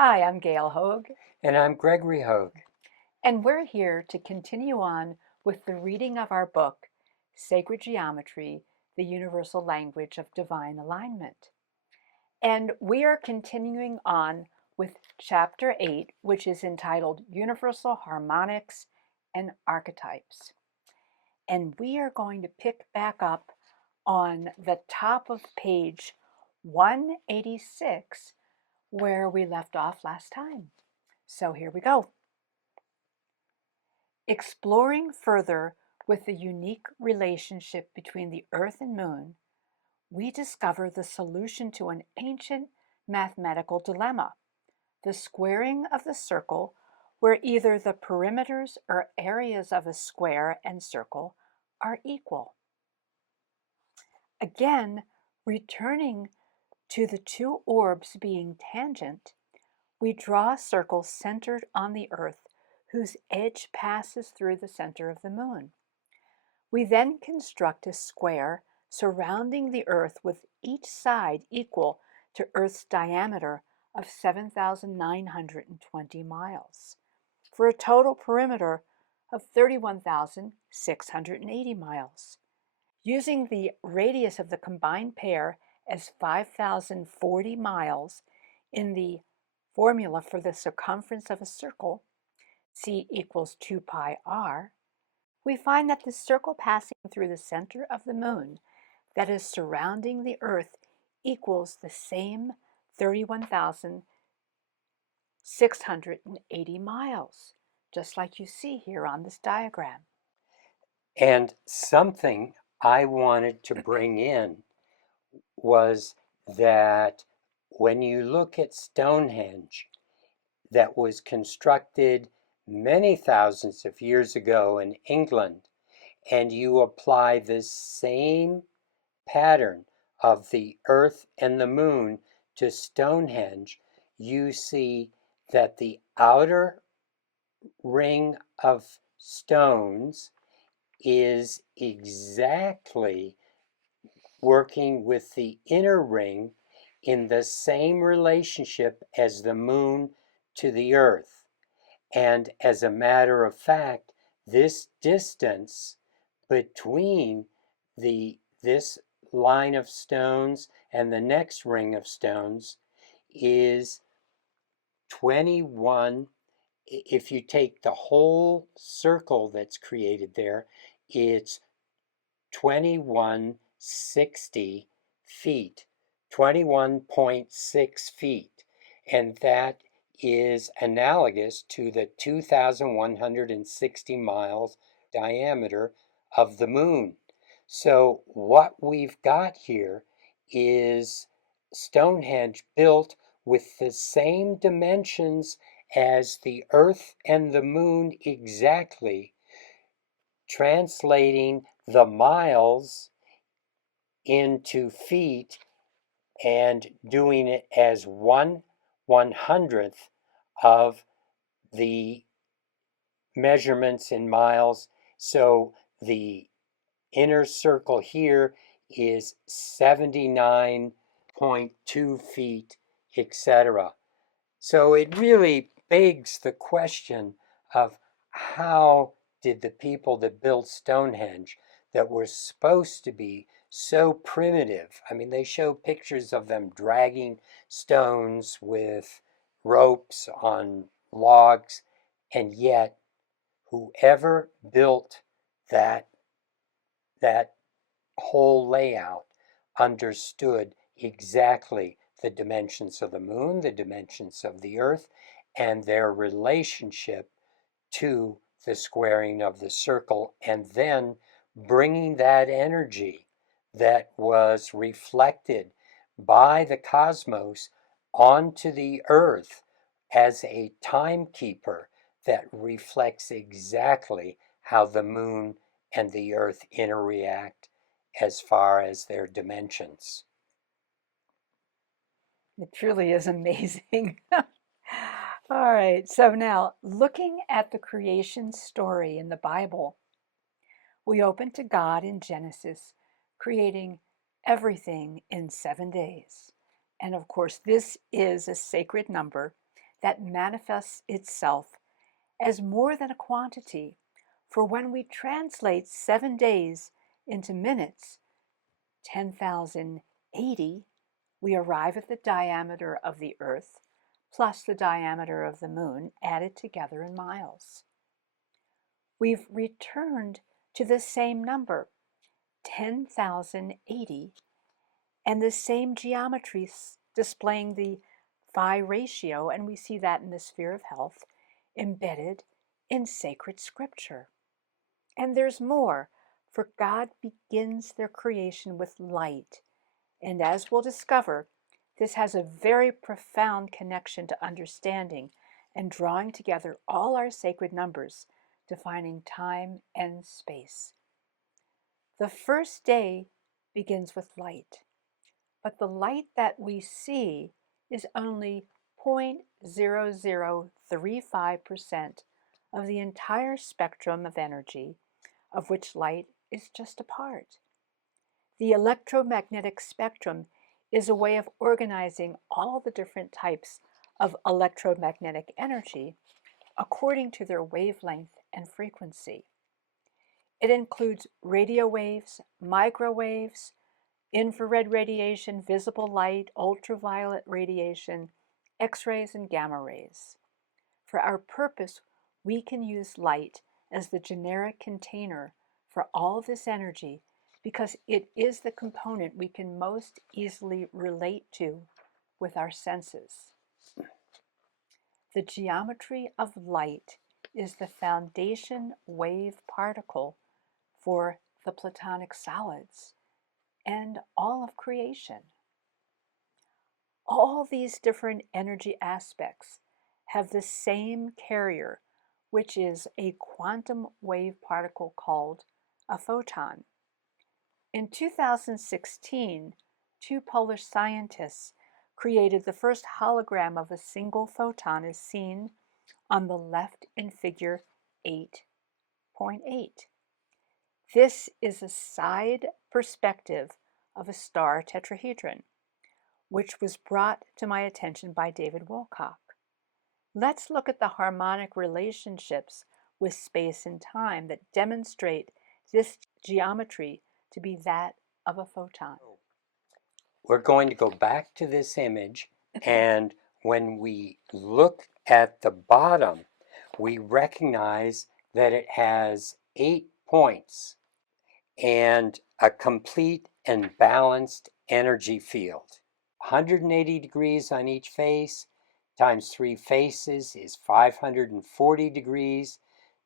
Hi, I'm Gail Hoag, And I'm Gregory Hoag. and we're here to continue on with the reading of our book, Sacred Geometry, the Universal Language of Divine Alignment. And we are continuing on with Chapter 8, which is entitled Universal Harmonics and Archetypes. And we are going to pick back up on the top of page 186, where we left off last time. So here we go. Exploring further with the unique relationship between the Earth and Moon, we discover the solution to an ancient mathematical dilemma, the squaring of the circle, where either the perimeters or areas of a square and circle are equal. Again, returning to the two orbs being tangent, we draw a circle centered on the Earth whose edge passes through the center of the Moon. We then construct a square surrounding the Earth with each side equal to Earth's diameter of 7,920 miles, for a total perimeter of 31,680 miles. Using the radius of the combined pair as 5,040 miles in the formula for the circumference of a circle, c equals 2 pi r, we find that the circle passing through the center of the Moon that is surrounding the Earth equals the same 31,680 miles, just like you see here on this diagram. And something I wanted to bring in was that when you look at Stonehenge, that was constructed many thousands of years ago in England, and you apply this same pattern of the Earth and the Moon to Stonehenge, you see that the outer ring of stones is exactly working with the inner ring in the same relationship as the Moon to the Earth. And as a matter of fact, this distance between this line of stones and the next ring of stones is 21. If you take the whole circle that's created there, it's 2160 feet, 21.6 feet. And that is analogous to the 2,160 miles diameter of the Moon. So what we've got here is Stonehenge built with the same dimensions as the Earth and the Moon exactly, translating the miles into feet and doing it as 1/100th of the measurements in miles. So the inner circle here is 79.2 feet, etc. So it really begs the question of how did the people that built Stonehenge, that were supposed to be so primitive, I mean, they show pictures of them dragging stones with ropes on logs, and yet whoever built that that whole layout understood exactly the dimensions of the Moon, the dimensions of the Earth, and their relationship to the squaring of the circle, and then bringing that energy that was reflected by the cosmos onto the Earth as a timekeeper that reflects exactly how the Moon and the Earth interact as far as their dimensions. It truly is amazing. All right, so now looking at the creation story in the Bible, we open to God in Genesis, creating everything in 7 days. And of course, this is a sacred number that manifests itself as more than a quantity. For when we translate 7 days into minutes, 10,080, we arrive at the diameter of the Earth plus the diameter of the Moon added together in miles. We've returned to the same number, 10,080, and the same geometry displaying the phi ratio, and we see that in the sphere of health, embedded in sacred scripture. And there's more, for God begins their creation with light. And as we'll discover, this has a very profound connection to understanding and drawing together all our sacred numbers, defining time and space. The first day begins with light, but the light that we see is only 0.0035% of the entire spectrum of energy, of which light is just a part. The electromagnetic spectrum is a way of organizing all the different types of electromagnetic energy according to their wavelength and frequency. It includes radio waves, microwaves, infrared radiation, visible light, ultraviolet radiation, X-rays, and gamma rays. For our purpose, we can use light as the generic container for all of this energy because it is the component we can most easily relate to with our senses. The geometry of light is the foundation wave particle for the Platonic solids and all of creation. All these different energy aspects have the same carrier, which is a quantum wave particle called a photon. In 2016, two Polish scientists created the first hologram of a single photon as seen on the left in figure 8.8. This is a side perspective of a star tetrahedron, which was brought to my attention by David Wilcock. Let's look at the harmonic relationships with space and time that demonstrate this geometry to be that of a photon. We're going to go back to this image, and when we look at the bottom, we recognize that it has 8 points and a complete and balanced energy field. 180 degrees on each face times 3 faces is 540 degrees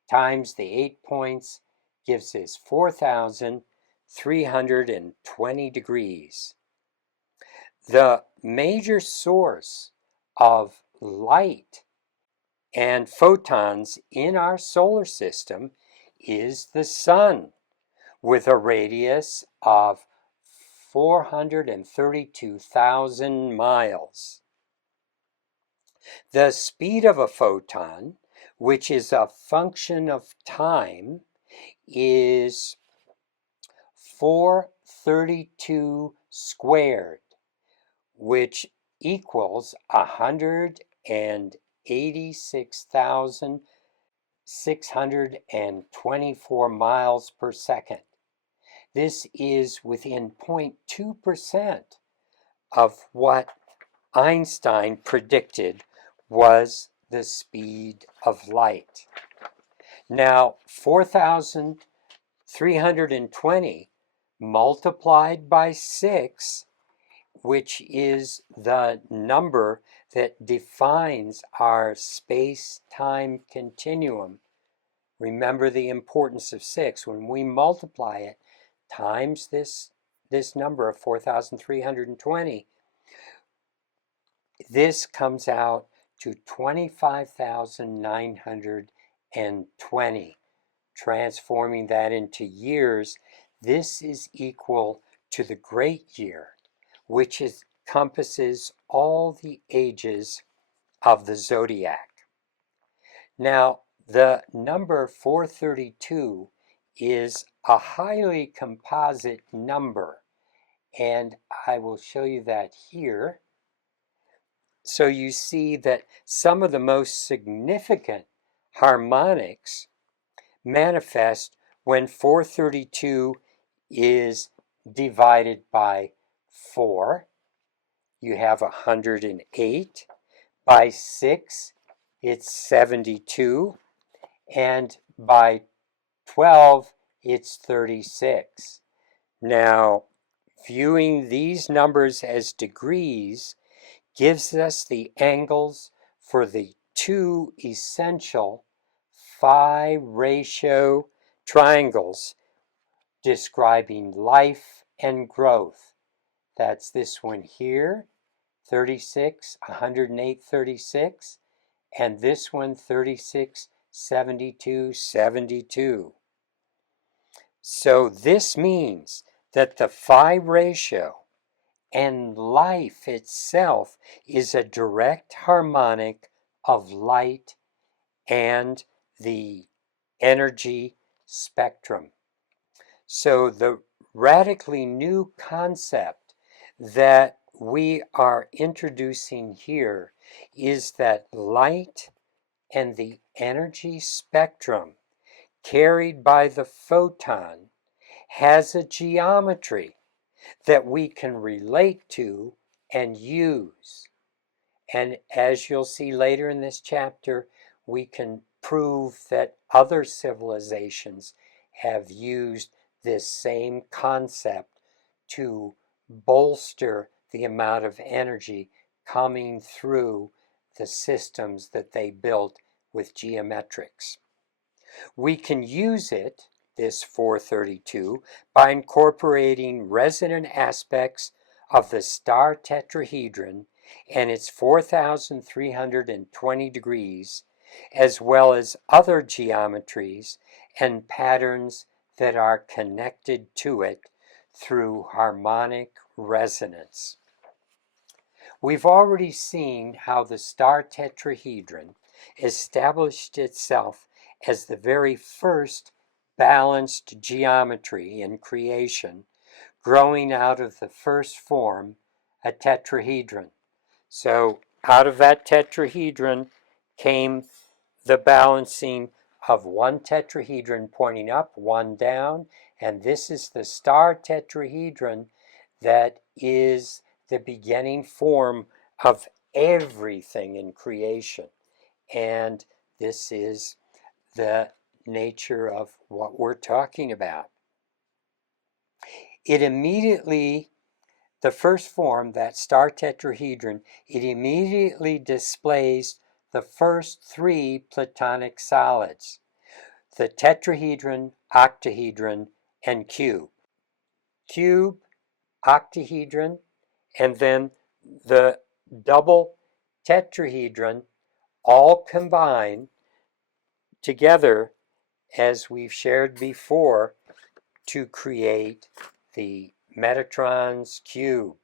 times the 8 points gives us 4,320 degrees. The major source of light and photons in our solar system is the sun, with a radius of 432,000 miles. The speed of a photon, which is a function of time, is 432 squared, which equals 186,624 miles per second. This is within 0.2% of what Einstein predicted was the speed of light. Now, 4,320 multiplied by 6, which is the number that defines our space-time continuum. Remember the importance of 6. When we multiply it times this number of 4,320, this comes out to 25,920. Transforming that into years, this is equal to the great year, which encompasses all the ages of the zodiac. Now, the number 432 is a highly composite number, and I will show you that here. So you see that some of the most significant harmonics manifest when 432 is divided by 4. You have 108. By 6, it's 72. And by 12, it's 36. Now, viewing these numbers as degrees gives us the angles for the two essential phi ratio triangles describing life and growth. That's this one here, 36, 108, 36, and this one, 36, 72, 72. So this means that the phi ratio and life itself is a direct harmonic of light and the energy spectrum. So the radically new concept that we are introducing here is that light and the energy spectrum carried by the photon has a geometry that we can relate to and use. And as you'll see later in this chapter, we can prove that other civilizations have used this same concept to bolster the amount of energy coming through the systems that they built with geometrics. We can use it, this 432, by incorporating resonant aspects of the star tetrahedron and its 4,320 degrees, as well as other geometries and patterns that are connected to it through harmonic resonance. We've already seen how the star tetrahedron established itself as the very first balanced geometry in creation, growing out of the first form, a tetrahedron. So out of that tetrahedron came the balancing of one tetrahedron pointing up, one down, and this is the star tetrahedron that is the beginning form of everything in creation. And this is the nature of what we're talking about. It immediately, the first form, that star tetrahedron, it immediately displays the first three Platonic solids: the tetrahedron, octahedron, and cube. Cube, octahedron, and then the double tetrahedron all combine together, as we've shared before, to create the Metatron's cube.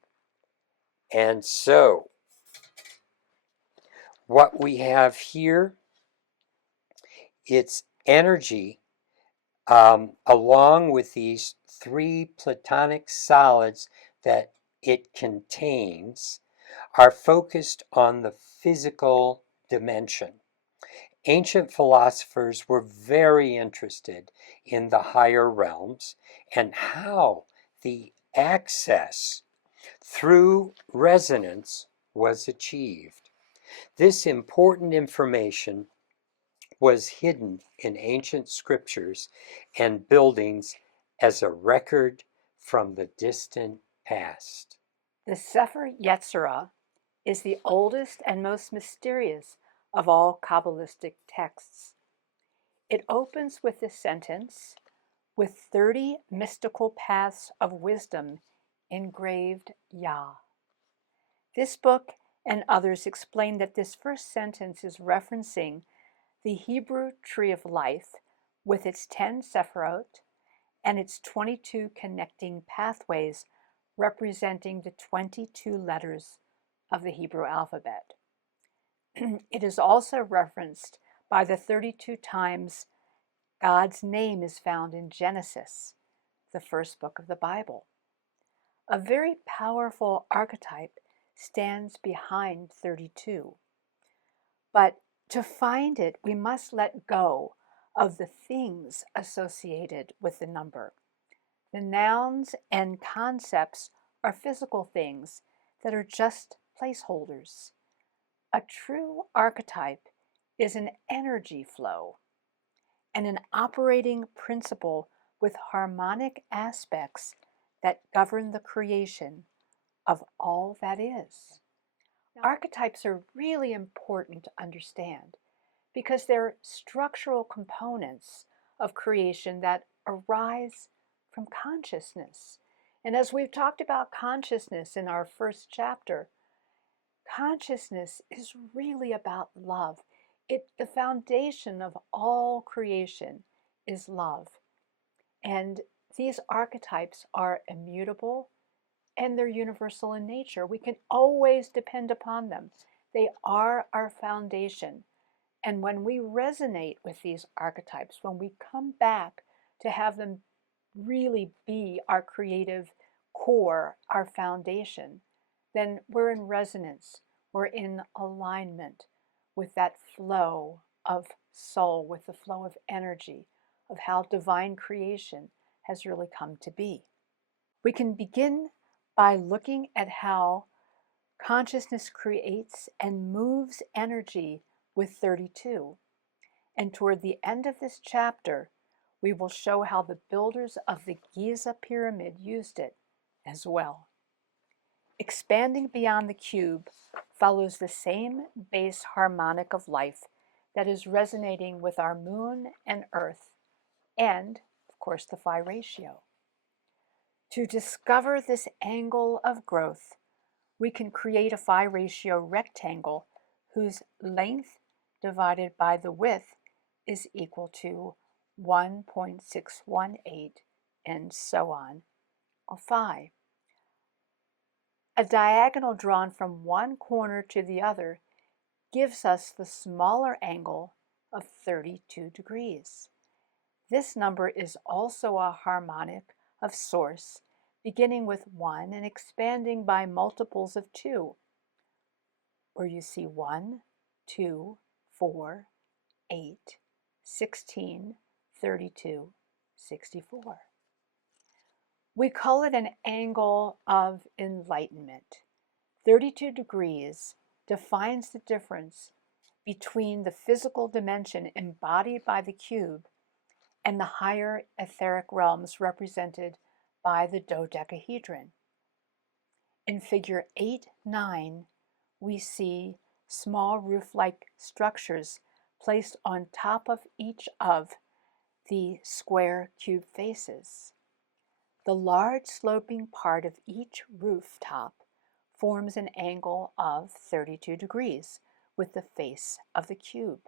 And so what we have here, it's energy along with these three Platonic solids that it contains, are focused on the physical dimension. Ancient philosophers were very interested in the higher realms and how the access through resonance was achieved. This important information was hidden in ancient scriptures and buildings as a record from the distant past. The Sefer Yetzirah is the oldest and most mysterious of all Kabbalistic texts. It opens with this sentence, with 30 mystical paths of wisdom engraved Yah. This book and others explain that this first sentence is referencing the Hebrew tree of life with its 10 sephirot and its 22 connecting pathways representing the 22 letters of the Hebrew alphabet. It is also referenced by the 32 times God's name is found in Genesis, the first book of the Bible. A very powerful archetype stands behind 32. But to find it, we must let go of the things associated with the number. The nouns and concepts are physical things that are just placeholders. A true archetype is an energy flow and an operating principle with harmonic aspects that govern the creation of all that is. Archetypes are really important to understand because they're structural components of creation that arise from consciousness. And as we've talked about consciousness in our first chapter, consciousness is really about love. The foundation of all creation is love. And these archetypes are immutable and they're universal in nature. We can always depend upon them. They are our foundation. And when we resonate with these archetypes, when we come back to have them really be our creative core, our foundation, then we're in resonance, we're in alignment with that flow of soul, with the flow of energy, of how divine creation has really come to be. We can begin by looking at how consciousness creates and moves energy with 32. And toward the end of this chapter, we will show how the builders of the Giza pyramid used it as well. Expanding beyond the cube follows the same base harmonic of life that is resonating with our moon and earth, and, of course, the phi ratio. To discover this angle of growth, we can create a phi ratio rectangle whose length divided by the width is equal to 1.618, and so on, or phi. A diagonal drawn from one corner to the other gives us the smaller angle of 32 degrees. This number is also a harmonic of source, beginning with 1 and expanding by multiples of 2, where you see 1, 2, 4, 8, 16, 32, 64. We call it an angle of enlightenment. 32 degrees defines the difference between the physical dimension embodied by the cube and the higher etheric realms represented by the dodecahedron. In figure 8-9, we see small roof-like structures placed on top of each of the square cube faces. The large sloping part of each rooftop forms an angle of 32 degrees with the face of the cube.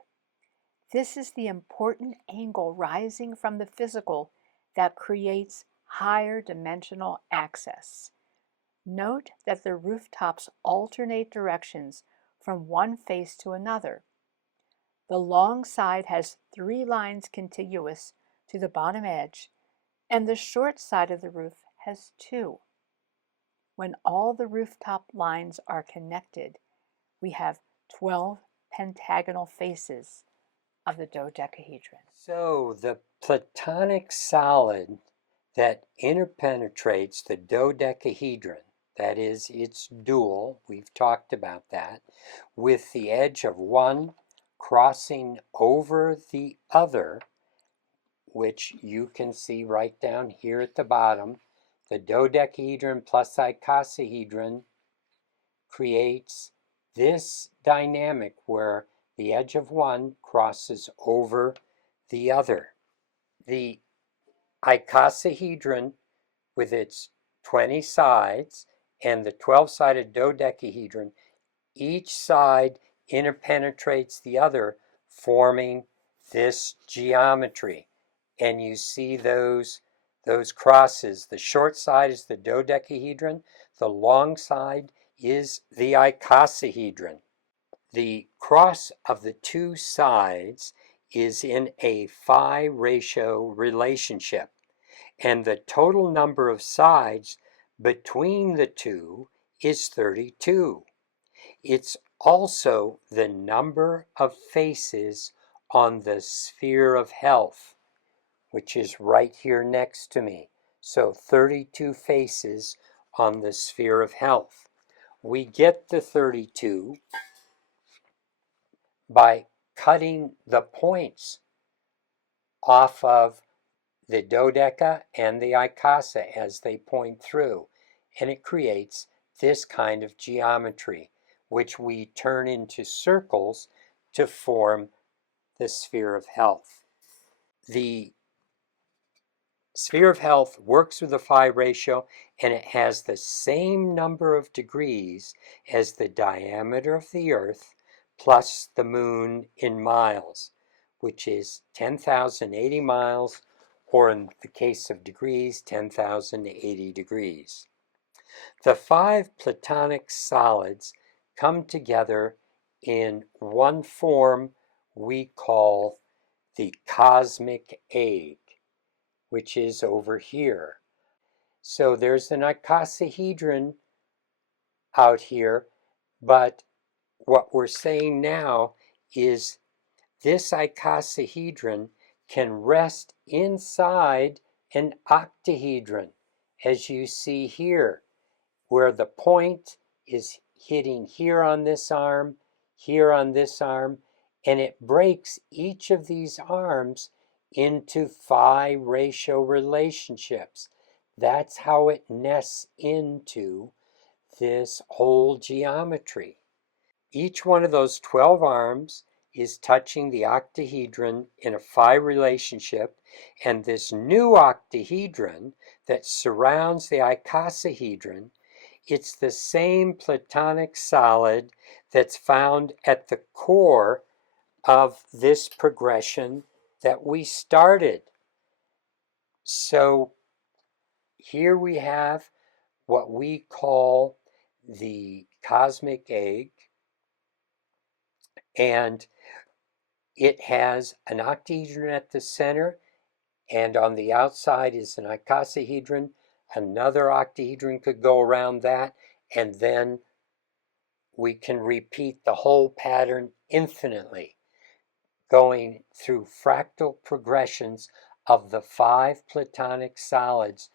This is the important angle rising from the physical that creates higher dimensional access. Note that the rooftops alternate directions from one face to another. The long side has 3 lines contiguous to the bottom edge, and the short side of the roof has 2. When all the rooftop lines are connected, we have 12 pentagonal faces of the dodecahedron. So the platonic solid that interpenetrates the dodecahedron, that is its dual, we've talked about that, with the edge of one crossing over the other, which you can see right down here at the bottom, the dodecahedron plus icosahedron creates this dynamic where the edge of one crosses over the other. The icosahedron with its 20 sides and the 12-sided dodecahedron, each side interpenetrates the other, forming this geometry. And you see those crosses. The short side is the dodecahedron. The long side is the icosahedron. The cross of the two sides is in a phi ratio relationship, and the total number of sides between the two is 32. It's also the number of faces on the sphere of health, which is right here next to me. So 32 faces on the sphere of health. We get the 32 by cutting the points off of the dodeca and the icasa as they point through, and it creates this kind of geometry, which we turn into circles to form the sphere of health. The sphere of health works with the phi ratio, and it has the same number of degrees as the diameter of the Earth plus the moon in miles, which is 10,080 miles, or in the case of degrees, 10,080 degrees. The 5 platonic solids come together in one form we call the cosmic egg, which is over here. So there's an icosahedron out here, but what we're saying now is this icosahedron can rest inside an octahedron, as you see here, where the point is hitting here on this arm, and it breaks each of these arms into phi ratio relationships. That's how it nests into this whole geometry. Each one of those 12 arms is touching the octahedron in a phi relationship, and this new octahedron that surrounds the icosahedron, it's the same platonic solid that's found at the core of this progression that we started. So here we have what we call the cosmic egg, and it has an octahedron at the center, and on the outside is an icosahedron. Another octahedron could go around that, and then we can repeat the whole pattern infinitely, going through fractal progressions of the 5 platonic solids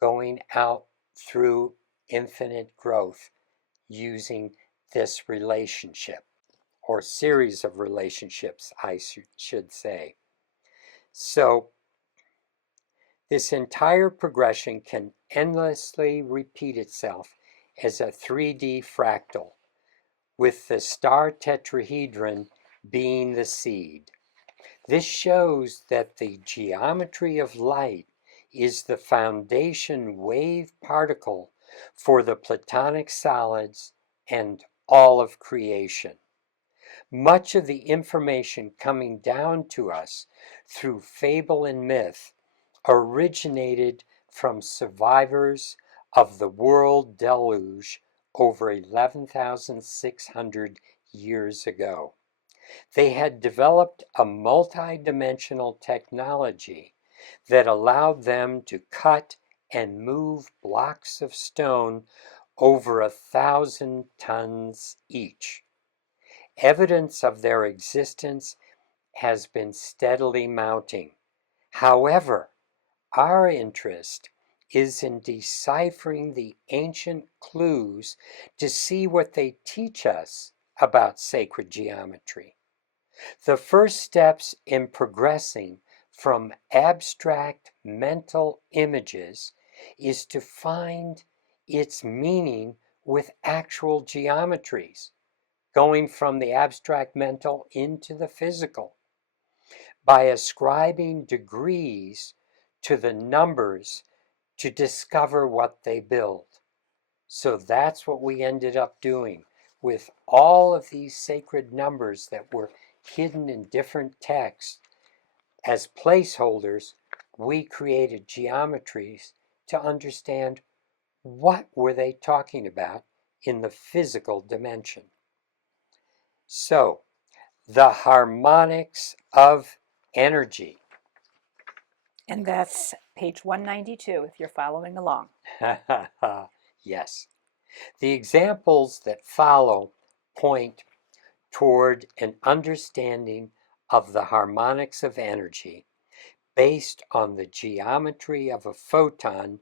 going out through infinite growth using this relationship, or series of relationships, I should say. So this entire progression can endlessly repeat itself as a 3D fractal, with the star tetrahedron being the seed. This shows that the geometry of light is the foundation wave particle for the platonic solids and all of creation. Much of the information coming down to us through fable and myth originated from survivors of the world deluge over 11,600 years ago. They had developed a multi-dimensional technology that allowed them to cut and move blocks of stone over 1,000 tons each. Evidence of their existence has been steadily mounting. However, our interest is in deciphering the ancient clues to see what they teach us about sacred geometry. The first steps in progressing from abstract mental images is to find its meaning with actual geometries, going from the abstract mental into the physical, by ascribing degrees to the numbers to discover what they build. So that's what we ended up doing with all of these sacred numbers that were hidden in different texts. As placeholders, we created geometries to understand what were they talking about in the physical dimension. So, the harmonics of energy. And that's page 192 if you're following along. Yes. The examples that follow point toward an understanding of the harmonics of energy based on the geometry of a photon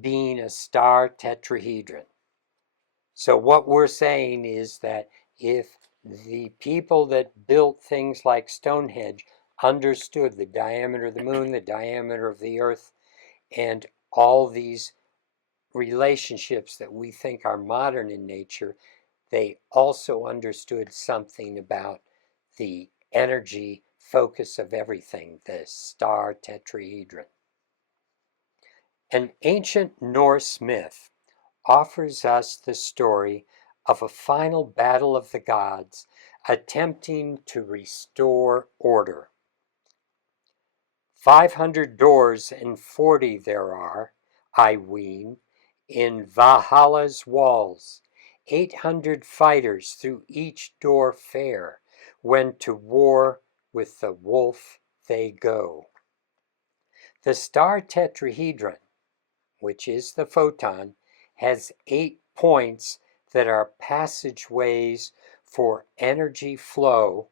being a star tetrahedron. So what we're saying is that if the people that built things like Stonehenge understood the diameter of the moon, the diameter of the earth, and all these relationships that we think are modern in nature, they also understood something about the energy focus of everything, the star tetrahedron. An ancient Norse myth offers us the story of a final battle of the gods attempting to restore order. 500 doors and 40 there are, I ween, in Valhalla's walls. 800 fighters through each door fare, when to war with the wolf they go. The star tetrahedron, which is the photon, has 8 points that are passageways for energy flow,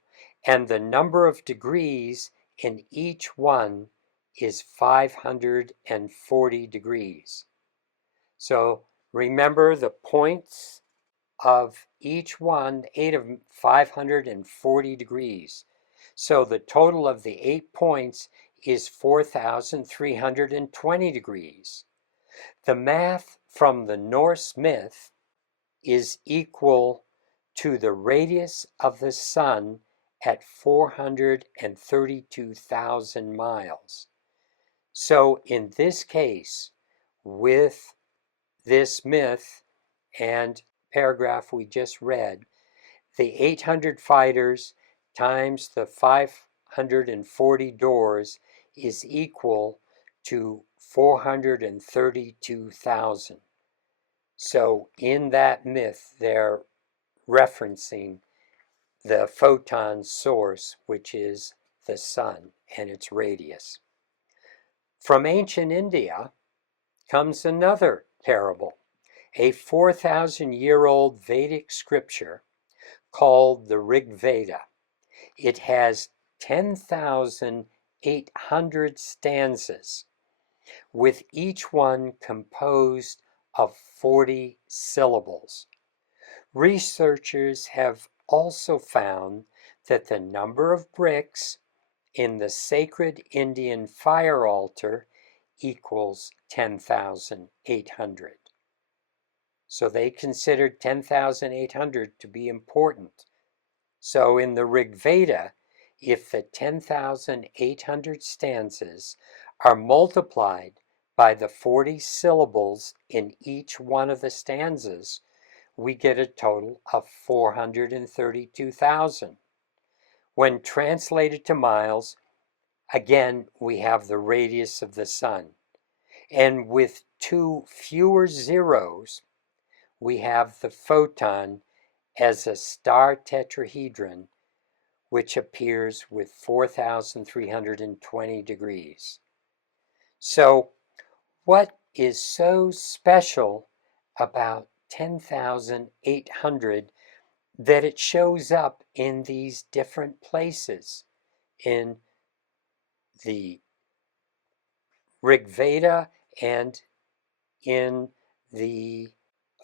and the number of degrees in each one is 540 degrees. So remember the points of each one, 8 of them, 540 degrees. So the total of the 8 points is 4,320 degrees. The math from the Norse myth is equal to the radius of the sun at 432,000 miles. So in this case, with this myth and paragraph we just read, the 800 fighters times the 540 doors is equal to 432,000. So in that myth, they're referencing the photon source, which is the sun and its radius. From ancient India comes another parable, a 4,000-year-old Vedic scripture called the Rig Veda. It has 10,800 stanzas, with each one composed of 40 syllables. Researchers have also found that the number of bricks in the sacred Indian fire altar equals 10,800. So they considered 10,800 to be important. So in the Rig Veda, if the 10,800 stanzas are multiplied by the 40 syllables in each one of the stanzas, we get a total of 432,000. When translated to miles, again, we have the radius of the sun. And with 2 fewer zeros, we have the photon as a star tetrahedron, which appears with 4,320 degrees. So, what is so special about 10,800 that it shows up in these different places in the Rig Veda and in the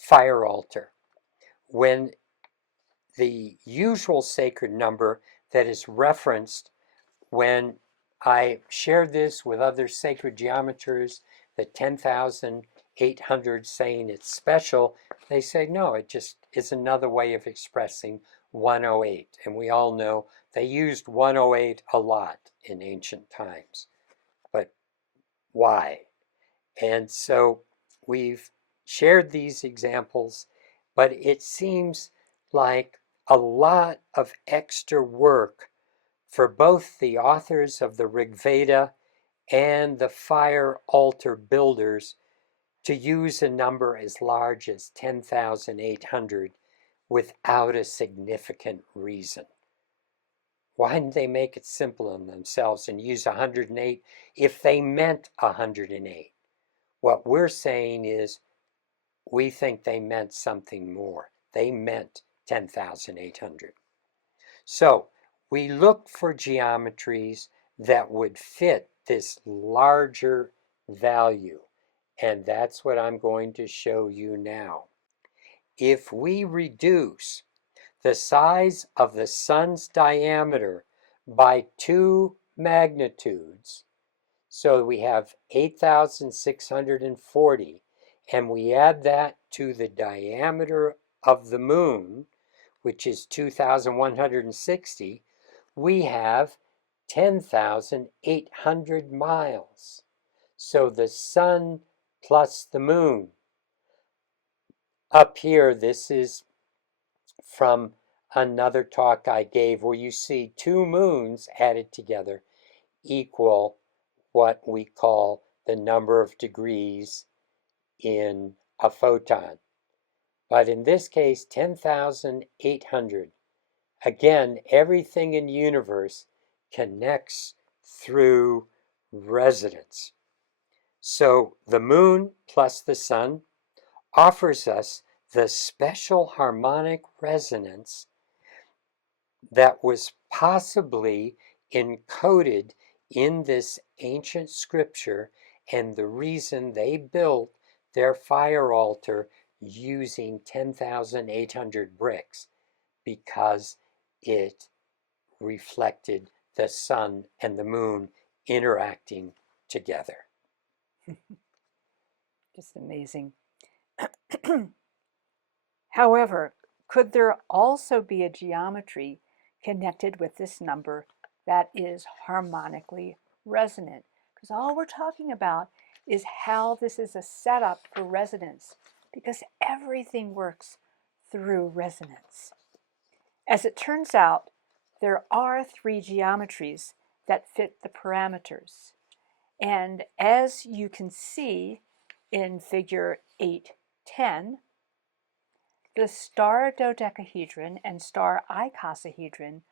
fire altar, when the usual sacred number that is referenced when I shared this with other sacred geometers, the 10,800 saying it's special, they say, no, it just is another way of expressing 108. And we all know they used 108 a lot in ancient times. But why? And so we've shared these examples, but it seems like a lot of extra work for both the authors of the Rig Veda and the fire altar builders to use a number as large as 10,800 without a significant reason. Why didn't they make it simple on themselves and use 108 if they meant 108? What we're saying is we think they meant something more. They meant 10,800. So we look for geometries that would fit this larger value. And that's what I'm going to show you now. If we reduce the size of the sun's diameter by 2 magnitudes, so we have 8,640, and we add that to the diameter of the moon, which is 2,160, we have 10,800 miles. So the sun plus the moon. Up here, this is from another talk I gave where you see two moons added together equal what we call the number of degrees in a photon. But in this case, 10,800. Again, everything in the universe connects through resonance. So the moon plus the sun offers us the special harmonic resonance that was possibly encoded in this ancient scripture, and the reason they built their fire altar using 10,800 bricks, because it reflected the sun and the moon interacting together. Just amazing. However, could there also be a geometry connected with this number that is harmonically resonant? Because all we're talking about is how this is a setup for resonance, because everything works through resonance. As it turns out, there are 3 geometries that fit the parameters. And as you can see in figure 8.10, the star dodecahedron and star icosahedron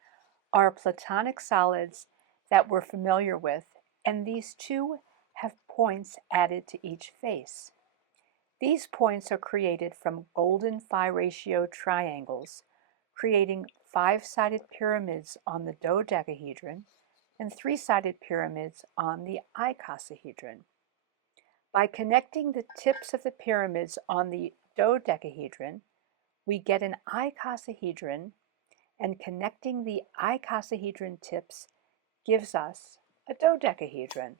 are platonic solids that we're familiar with, and these two have points added to each face. These points are created from golden phi ratio triangles, creating 5-sided pyramids on the dodecahedron and 3-sided pyramids on the icosahedron. By connecting the tips of the pyramids on the dodecahedron, we get an icosahedron, and connecting the icosahedron tips gives us a dodecahedron.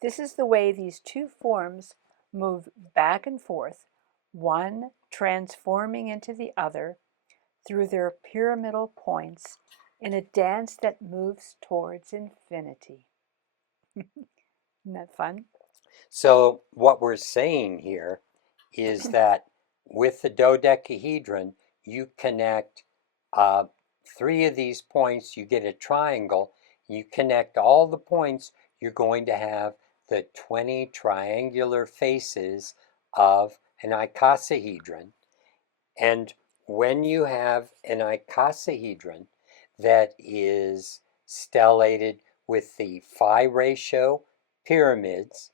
This is the way these two forms move back and forth, one transforming into the other through their pyramidal points in a dance that moves towards infinity. Isn't that fun? So what we're saying here is that with the dodecahedron, you connect 3 of these points, you get a triangle. You connect all the points, you're going to have the 20 triangular faces of an icosahedron. And when you have an icosahedron that is stellated with the phi ratio pyramids,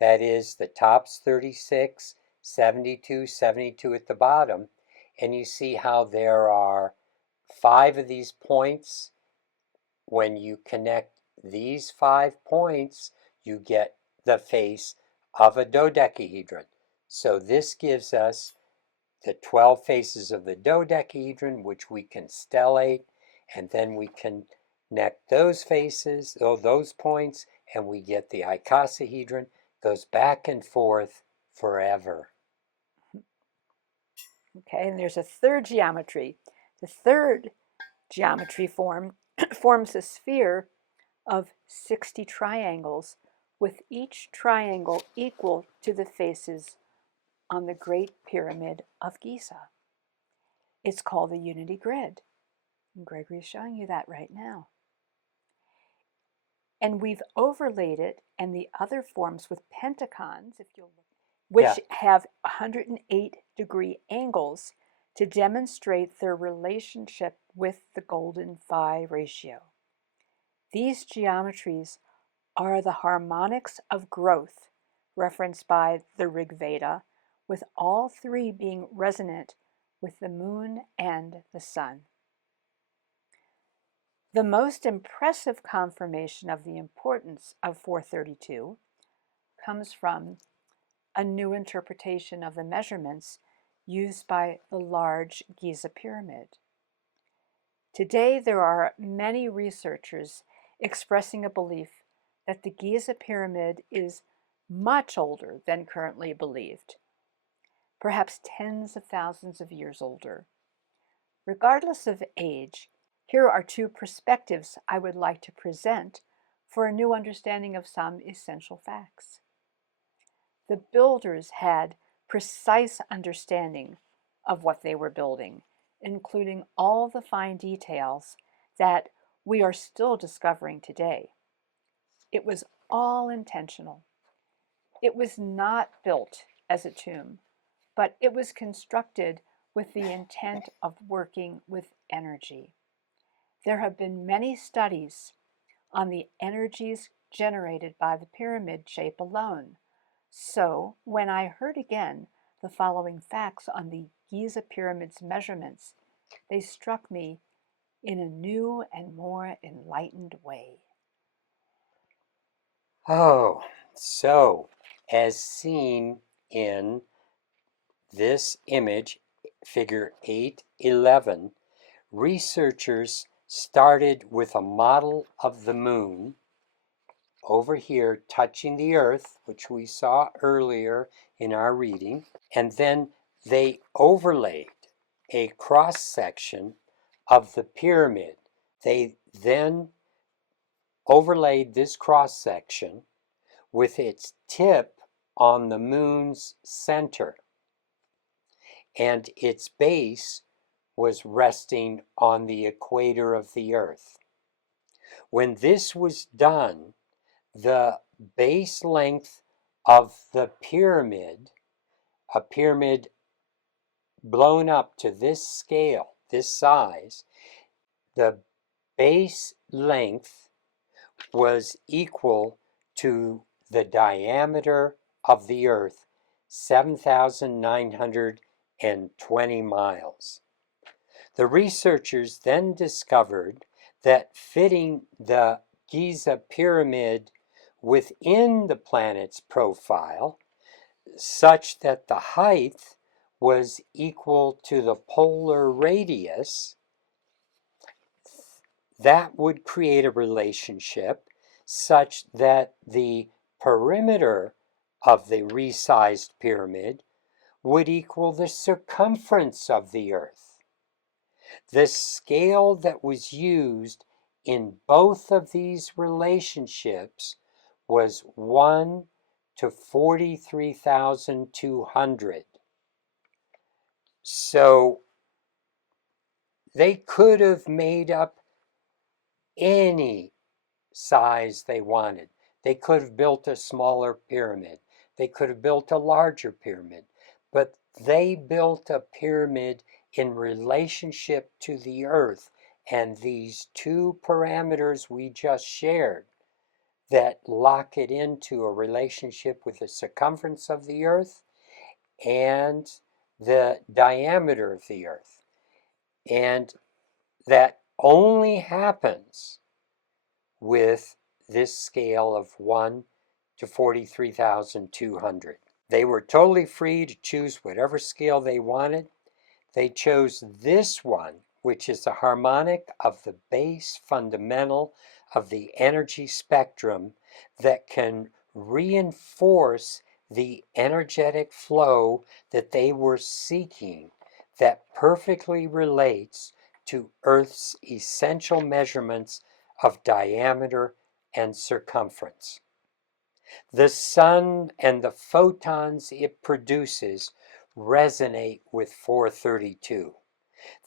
that is the top's 36, 72, 72 at the bottom, and you see how there are 5 of these points. When you connect these 5 points, you get the face of a dodecahedron. So this gives us the 12 faces of the dodecahedron, which we can stellate, and then we can connect those faces, those points, and we get the icosahedron. Goes back and forth forever. Okay, and there's a third geometry. The third geometry forms a sphere of 60 triangles, with each triangle equal to the faces on the Great Pyramid of Giza. It's called the unity grid. And Gregory's showing you that right now. And we've overlaid it and the other forms with pentagons, if you'll look, which have 108-degree angles to demonstrate their relationship with the golden phi ratio. These geometries are the harmonics of growth, referenced by the Rig Veda, with all three being resonant with the moon and the sun. The most impressive confirmation of the importance of 432 comes from a new interpretation of the measurements used by the large Giza pyramid. Today, there are many researchers expressing a belief that the Giza pyramid is much older than currently believed, perhaps tens of thousands of years older. Regardless of age, here are two perspectives I would like to present for a new understanding of some essential facts. The builders had precise understanding of what they were building, including all the fine details that we are still discovering today. It was all intentional. It was not built as a tomb, but it was constructed with the intent of working with energy. There have been many studies on the energies generated by the pyramid shape alone. So, when I heard again the following facts on the Giza pyramid's measurements, they struck me in a new and more enlightened way. Oh, so as seen in this image, figure 811, researchers started with a model of the moon over here touching the earth, which we saw earlier in our reading, and then they overlaid a cross section of the pyramid. They then overlaid this cross section with its tip on the moon's center, and its base was resting on the equator of the earth. When this was done, the base length of the pyramid, a pyramid blown up to this scale, this size, the base length was equal to the diameter of the earth, 7,920 miles. The researchers then discovered that fitting the Giza pyramid within the planet's profile, such that the height was equal to the polar radius, that would create a relationship such that the perimeter of the resized pyramid would equal the circumference of the earth. The scale that was used in both of these relationships was 1 to 43,200. So they could have made up any size they wanted. They could have built a smaller pyramid. They could have built a larger pyramid. But they built a pyramid in relationship to the earth. And these two parameters we just shared that lock it into a relationship with the circumference of the earth and the diameter of the earth. And that only happens with this scale of 1 to 43,200. They were totally free to choose whatever scale they wanted. They chose this one, which is a harmonic of the base fundamental of the energy spectrum that can reinforce the energetic flow that they were seeking, that perfectly relates to Earth's essential measurements of diameter and circumference. The sun and the photons it produces resonate with 432.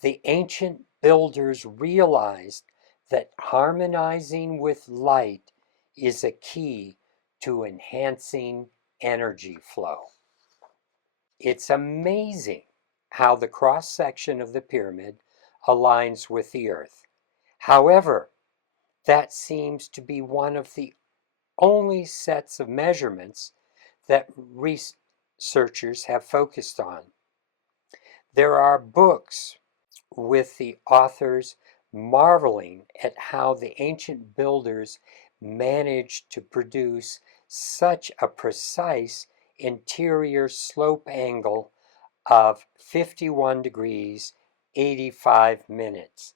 The ancient builders realized that harmonizing with light is a key to enhancing energy flow. It's amazing how the cross section of the pyramid aligns with the earth. However, that seems to be one of the only sets of measurements that searchers have focused on. There are books with the authors marveling at how the ancient builders managed to produce such a precise interior slope angle of 51 degrees 85 minutes.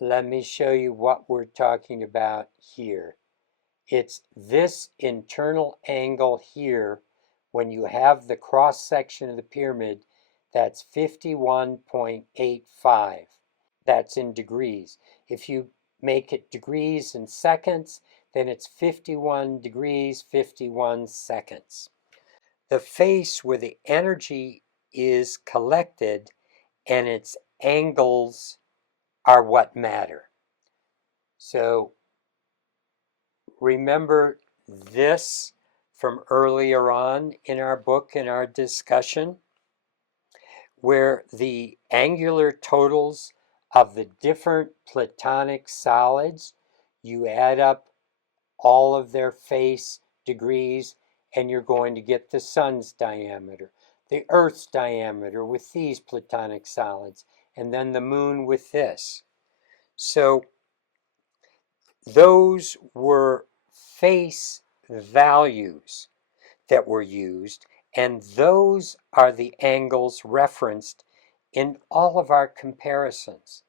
Let me show you what we're talking about here. It's this internal angle here when you have the cross section of the pyramid. That's 51.85. That's in degrees. If you make it degrees and seconds, then it's 51 degrees, 51 seconds. The face where the energy is collected and its angles are what matter. So remember this from earlier on in our book, in our discussion, where the angular totals of the different platonic solids, you add up all of their face degrees, and you're going to get the sun's diameter, the Earth's diameter with these platonic solids, and then the moon with this. So those were face values that were used, and those are the angles referenced in all of our comparisons.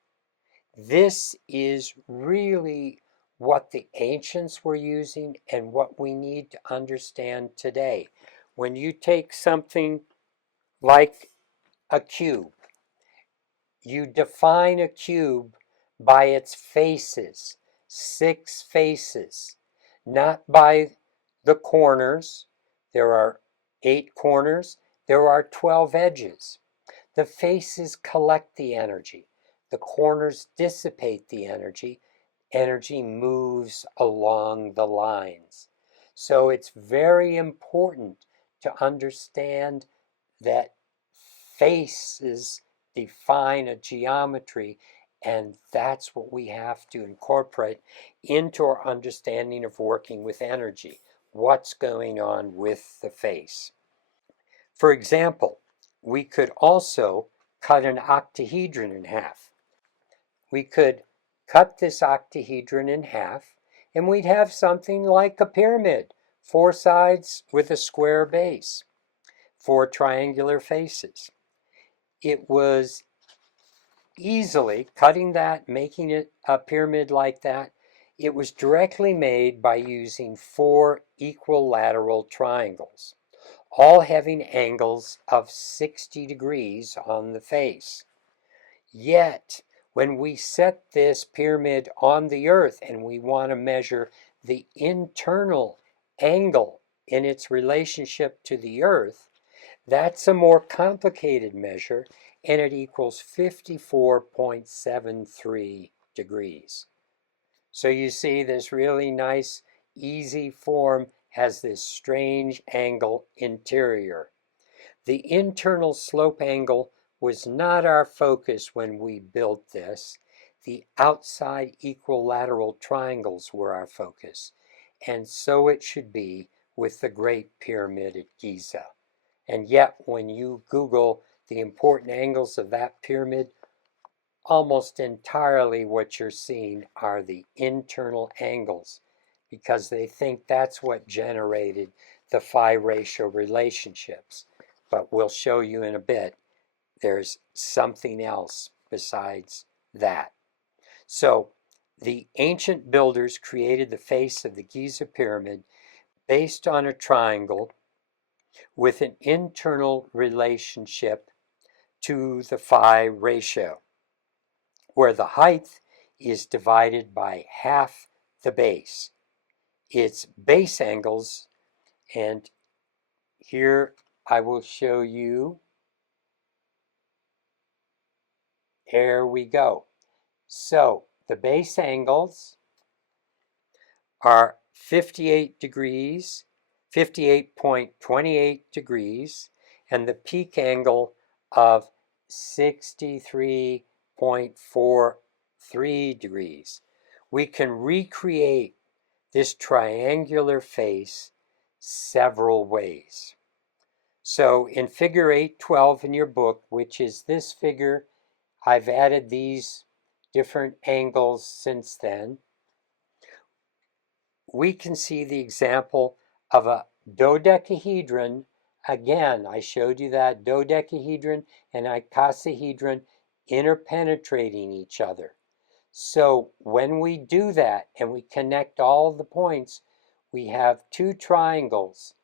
This is really what the ancients were using and what we need to understand today. When you take something like a cube, you define a cube by its faces, 6 faces, not by the corners. There are 8 corners, there are 12 edges. The faces collect the energy. The corners dissipate the energy. Energy moves along the lines. So it's very important to understand that faces define a geometry, and that's what we have to incorporate into our understanding of working with energy. What's going on with the face? For example, we could also cut an octahedron in half. We could cut this octahedron in half, and we'd have something like a pyramid, 4 sides with a square base, 4 triangular faces. It was easily cutting that, making it a pyramid like that. It was directly made by using 4 equilateral triangles, all having angles of 60 degrees on the face. Yet, when we set this pyramid on the earth and we want to measure the internal angle in its relationship to the earth, that's a more complicated measure, and it equals 54.73 degrees. So you see this really nice, easy form has this strange angle interior. The internal slope angle was not our focus when we built this. The outside equilateral triangles were our focus, and so it should be with the Great Pyramid at Giza. And yet, when you Google the important angles of that pyramid, almost entirely what you're seeing are the internal angles, because they think that's what generated the phi ratio relationships. But we'll show you in a bit, there's something else besides that. So the ancient builders created the face of the Giza pyramid based on a triangle with an internal relationship to the phi ratio, where the height is divided by half the base. It's base angles, and here I will show you. There we go. So the base angles are 58 degrees, 58.28 degrees, and the peak angle of 63.43 degrees. We can recreate this triangular face several ways. So in figure 812 in your book, which is this figure, I've added these different angles since then. We can see the example of a dodecahedron. Again, I showed you that dodecahedron and icosahedron interpenetrating each other. So when we do that and we connect all the points, we have two triangles.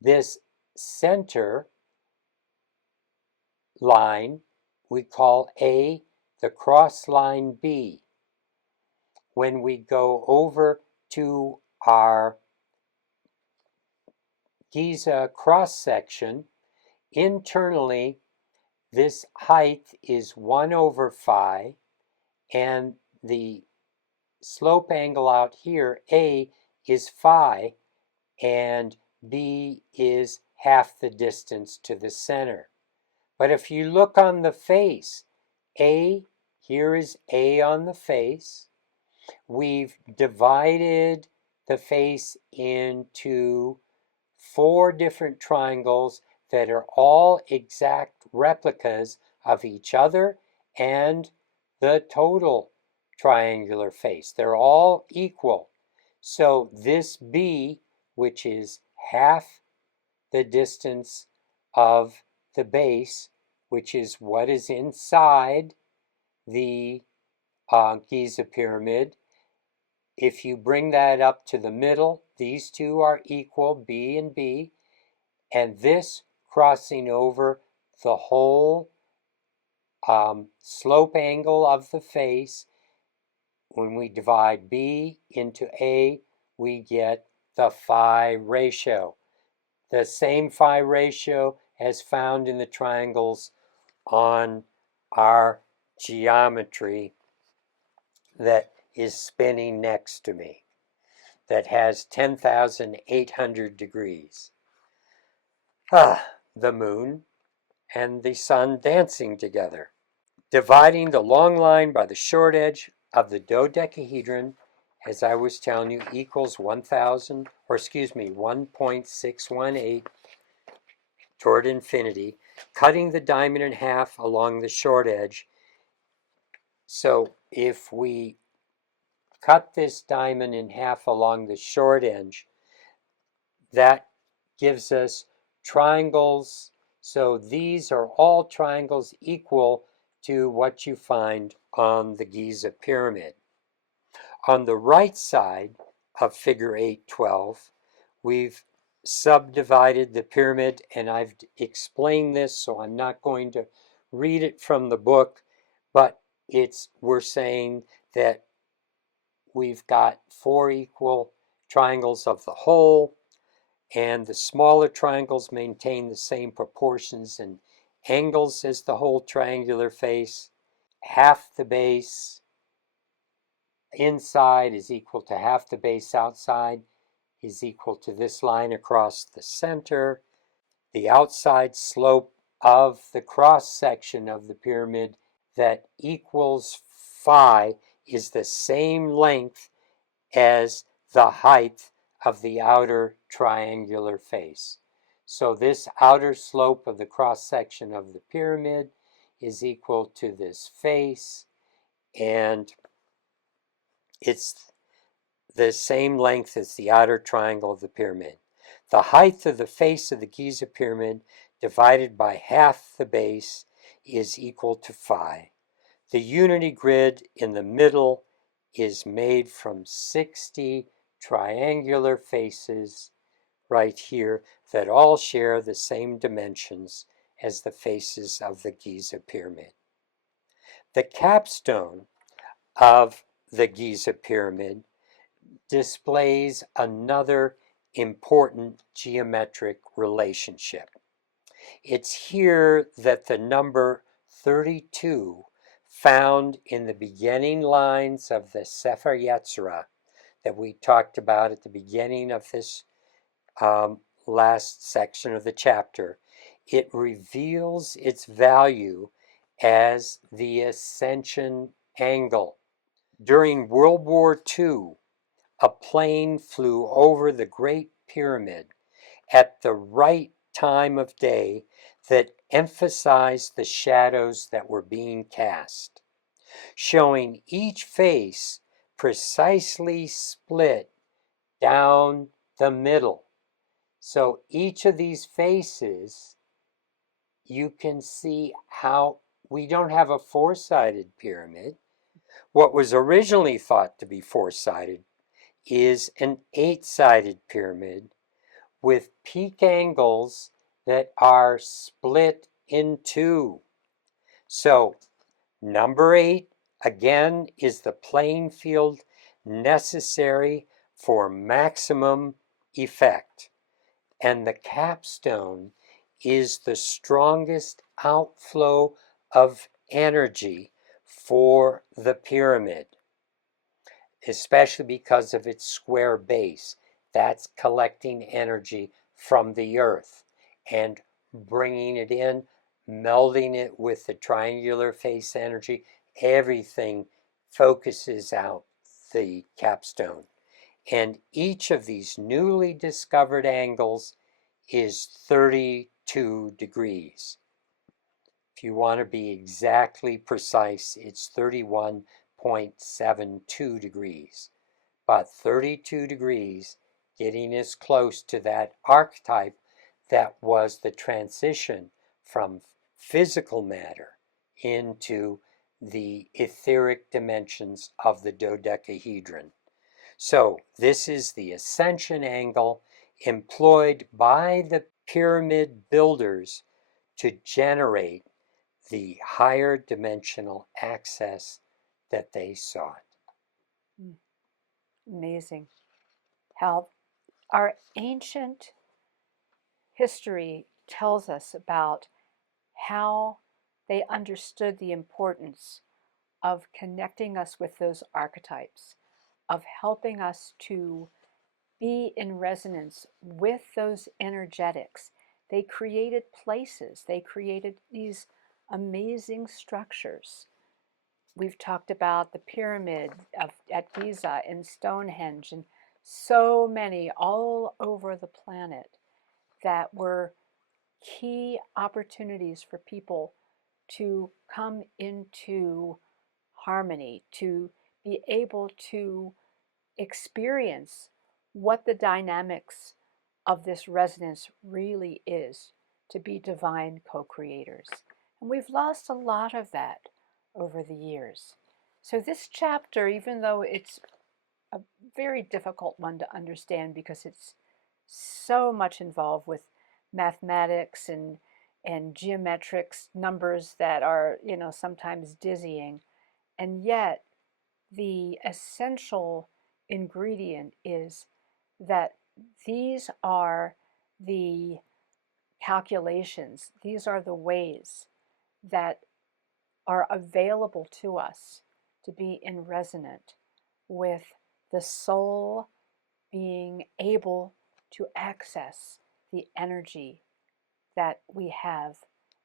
This center line we call A, the cross line B. When we go over to our Giza cross section, internally this height is 1 over phi, and the slope angle out here, A, is phi, and B is half the distance to the center. But if you look on the face, A, here is A on the face. We've divided the face into 4 different triangles that are all exact replicas of each other and the total triangular face. They're all equal. So this B, which is half the distance of the base, which is what is inside the Giza pyramid, if you bring that up to the middle, these two are equal, B and B, and this crossing over the whole slope angle of the face. When we divide B into A, we get the phi ratio. The same phi ratio as found in the triangles on our geometry that is spinning next to me, that has 10,800 degrees. The moon and the sun dancing together. Dividing the long line by the short edge of the dodecahedron, as I was telling you, equals 1.618 toward infinity, cutting the diamond in half along the short edge. So if we cut this diamond in half along the short edge, that gives us triangles. So these are all triangles equal to what you find on the Giza pyramid. On the right side of figure 812, we've subdivided the pyramid, and I've explained this, so I'm not going to read it from the book, but we're saying that we've got 4 equal triangles of the whole, and the smaller triangles maintain the same proportions and angles as the whole triangular face. Half the base inside is equal to half the base outside, is equal to this line across the center. The outside slope of the cross section of the pyramid that equals phi is the same length as the height of the outer triangular face. So this outer slope of the cross section of the pyramid is equal to this face, and it's the same length as the outer triangle of the pyramid. The height of the face of the Giza pyramid divided by half the base is equal to phi. The unity grid in the middle is made from 60 triangular faces right here that all share the same dimensions as the faces of the Giza pyramid. The capstone of the Giza pyramid displays another important geometric relationship. It's here that the number 32 found in the beginning lines of the Sefer Yetzirah that we talked about at the beginning of this last section of the chapter, it reveals its value as the ascension angle. During World War II, a plane flew over the Great Pyramid at the right time of day that emphasized the shadows that were being cast, showing each face precisely split down the middle. So each of these faces, you can see how we don't have a four-sided pyramid. What was originally thought to be four-sided is an eight-sided pyramid with peak angles that are split in two. So number 8, again, is the playing field necessary for maximum effect. And the capstone is the strongest outflow of energy for the pyramid, especially because of its square base. That's collecting energy from the earth and bringing it in, melding it with the triangular face energy. Everything focuses out the capstone. And each of these newly discovered angles is 32 degrees. If you want to be exactly precise, it's 31.72 degrees. But 32 degrees, getting as close to that archetype that was the transition from physical matter into the etheric dimensions of the dodecahedron. So this is the ascension angle employed by the pyramid builders to generate the higher dimensional access that they sought. Amazing how our ancient history tells us about how they understood the importance of connecting us with those archetypes, of helping us to be in resonance with those energetics. They created places, they created these amazing structures. We've talked about the pyramid at Giza and Stonehenge and so many all over the planet that were key opportunities for people to come into harmony, to be able to experience what the dynamics of this resonance really is, to be divine co-creators. And we've lost a lot of that over the years. So this chapter, even though it's a very difficult one to understand because it's so much involved with mathematics and geometrics, numbers that are, sometimes dizzying, and yet the essential ingredient is that these are the calculations, these are the ways that are available to us to be in resonant with the soul being able to access the energy that we have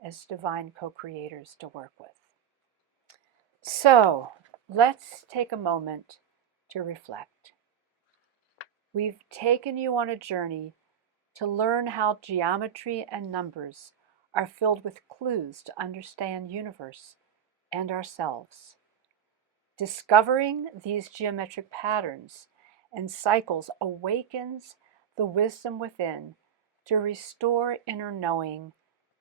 as divine co-creators to work with. So let's take a moment to reflect. We've taken you on a journey to learn how geometry and numbers are filled with clues to understand universe and ourselves. Discovering these geometric patterns and cycles awakens the wisdom within to restore inner knowing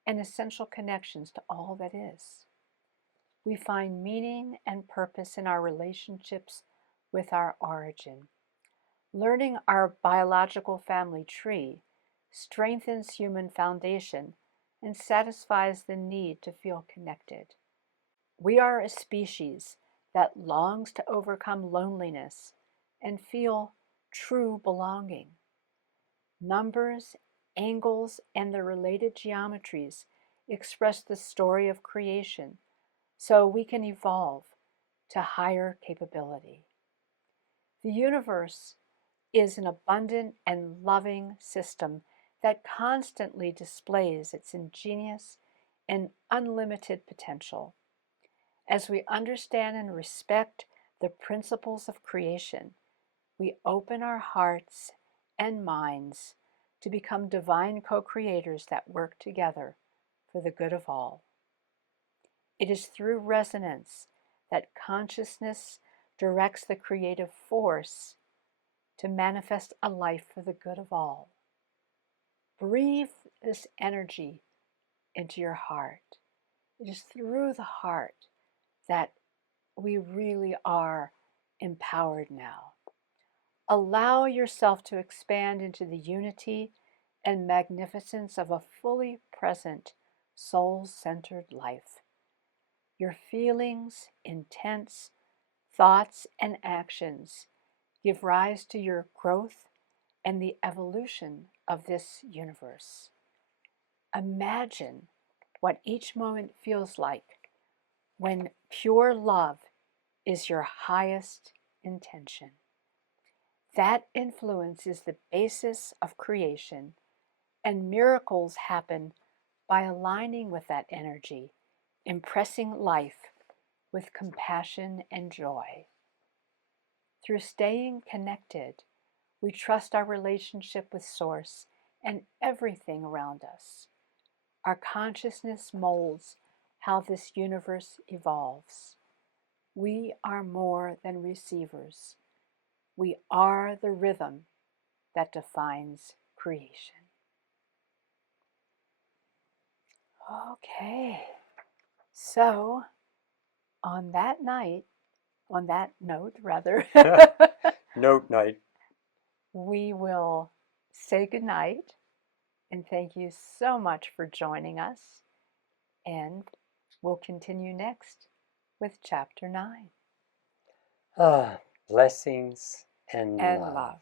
and essential connections to all that is. We find meaning and purpose in our relationships with our origin. Learning our biological family tree strengthens human foundation and satisfies the need to feel connected. We are a species that longs to overcome loneliness and feel true belonging. Numbers, angles, and the related geometries express the story of creation so we can evolve to higher capability. The universe is an abundant and loving system that constantly displays its ingenious and unlimited potential. As we understand and respect the principles of creation, we open our hearts and minds to become divine co-creators that work together for the good of all. It is through resonance that consciousness directs the creative force to manifest a life for the good of all. Breathe this energy into your heart. It is through the heart that we really are empowered now. Allow yourself to expand into the unity and magnificence of a fully present, soul-centered life. Your feelings, intents, thoughts, and actions give rise to your growth and the evolution of this universe. Imagine what each moment feels like when pure love is your highest intention. That influence is the basis of creation, and miracles happen by aligning with that energy, impressing life with compassion and joy. Through staying connected, we trust our relationship with Source and everything around us. Our consciousness molds how this universe evolves. We are more than receivers. We are the rhythm that defines creation. Okay, so on that note, Note night. we will say goodnight and thank you so much for joining us. And we'll continue next with Chapter 9. Blessings and And love. love.